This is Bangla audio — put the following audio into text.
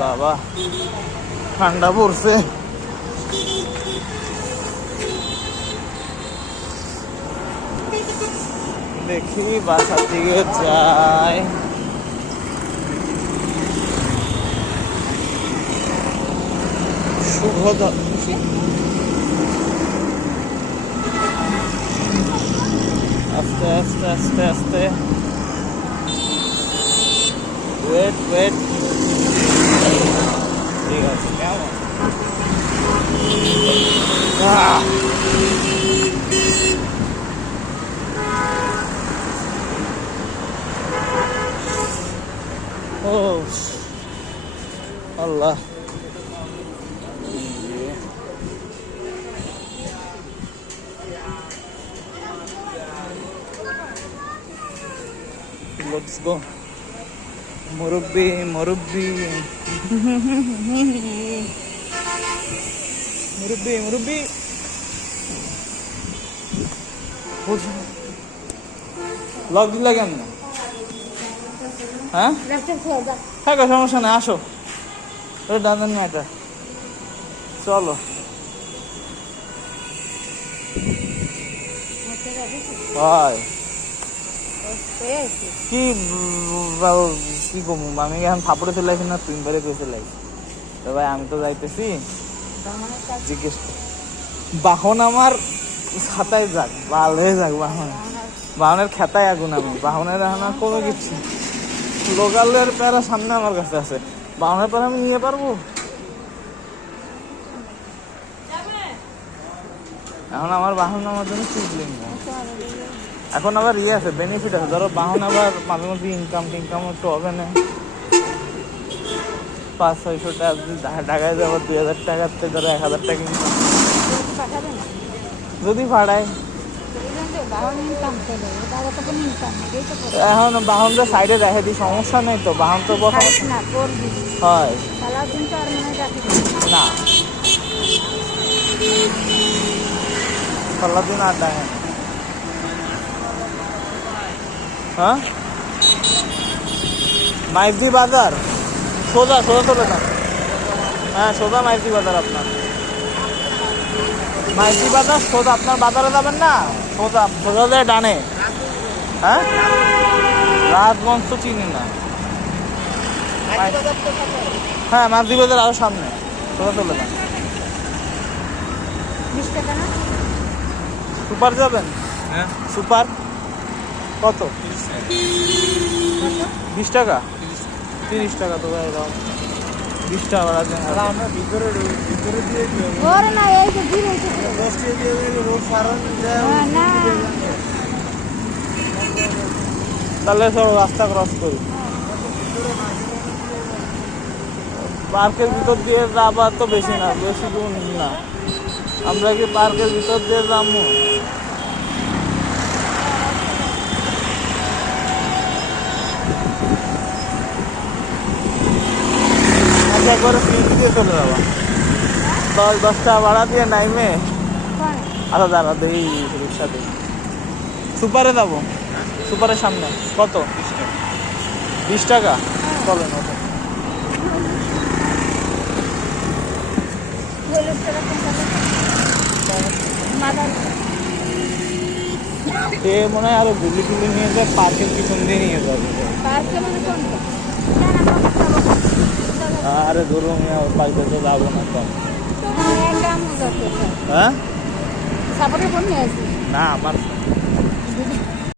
বাবা ঠান্ডা পড়ছে। দেখি বাসার দিকে যাই। শুভ আস্তে আস্তে আস্তে আস্তে ওয়েট ওয়েট। ঠিক আছে কেমন ও আল্লাহ। Let's go. মুরব্বি মুরব্বি মুরব্বি মুরব্বি লক দিলে কেমন? হ্যাঁ হ্যাঁ সমস্যা নেই, আসো দাদা না এটা চলো। ভাই কি কি কমু, আমি এখন ফাপড়ে চলে আসি না তিনবারে করে চলে আসি। তো ভাই আমি তো যাইতেছি, জিজ্ঞেস বাহন আমার খাতায় যাক, ভাল হয়ে যাক বাহন, বাহনের খেতায় আগুন। আমি বাহনের এখন আর কমে গেছি, লোকালের প্যারা সামনে আমার কাছে আছে, বাহনের প্যারা আমি নিয়ে পারবো? এখন আমার বাহন আমার জন্য চুজলিং না। এখন আবার ইয়ে আছে, বেনিফিট আছে, ধরো বাহন আবার মাঝে মধ্যে ইনকাম টিনকাম একটু হবে না, 500-600 টাকা ঢাকায় যাবো, 2000 টাকার থেকে ধরো 1000 টাকা ইনকাম যদি ভাড়ায়। এখন বাহনটা সাইডে রেখে দিই, সমস্যা নেই তো, বাহন তো হয় না সারাদিন আর দেখেন। হ্যাঁ মাইজদি বাজার সোজা সোজা চলে যান। হ্যাঁ সোজা মাইজদি বাজার, আপনার মাইজদি বাজার সোজা, আপনার বাজারে যাবেন না, সোজা সোজা যায় ডানে। হ্যাঁ রাজগঞ্জ তো চিনি না। হ্যাঁ মাইজদি বাজার আরো সামনে, সোজা চলে যান। সুপার যাবেন? হ্যাঁ সুপার কত? 20 টাকা 30 টাকা তো ভাই, 20 টাকা ভাড়া দেন। আমরা ভিতরে ভিতরে দিয়ে তাহলে সব রাস্তা ক্রস করি, পার্কের ভিতর দিয়ে যাবা তো বেশি না, বেশি দূর না। আমরা কি পার্কের ভিতর দিয়ে যাবো? একবারে ফিল দিয়ে চলে যাবো, 10 টাকা ভাড়া দিয়ে নাইমে। আচ্ছা দাঁড়া দেই রিক্সা দিই, সুপারে যাবো, সুপারের সামনে কত? 20 টাকা চলেন। এ মনে হয় আরো গুলি টুলি নিয়ে যায়, পার্কের পিছন দিয়ে নিয়ে যাবে। আরে ধরুন পার্কে তো যাবো না তো। হ্যাঁ না আমার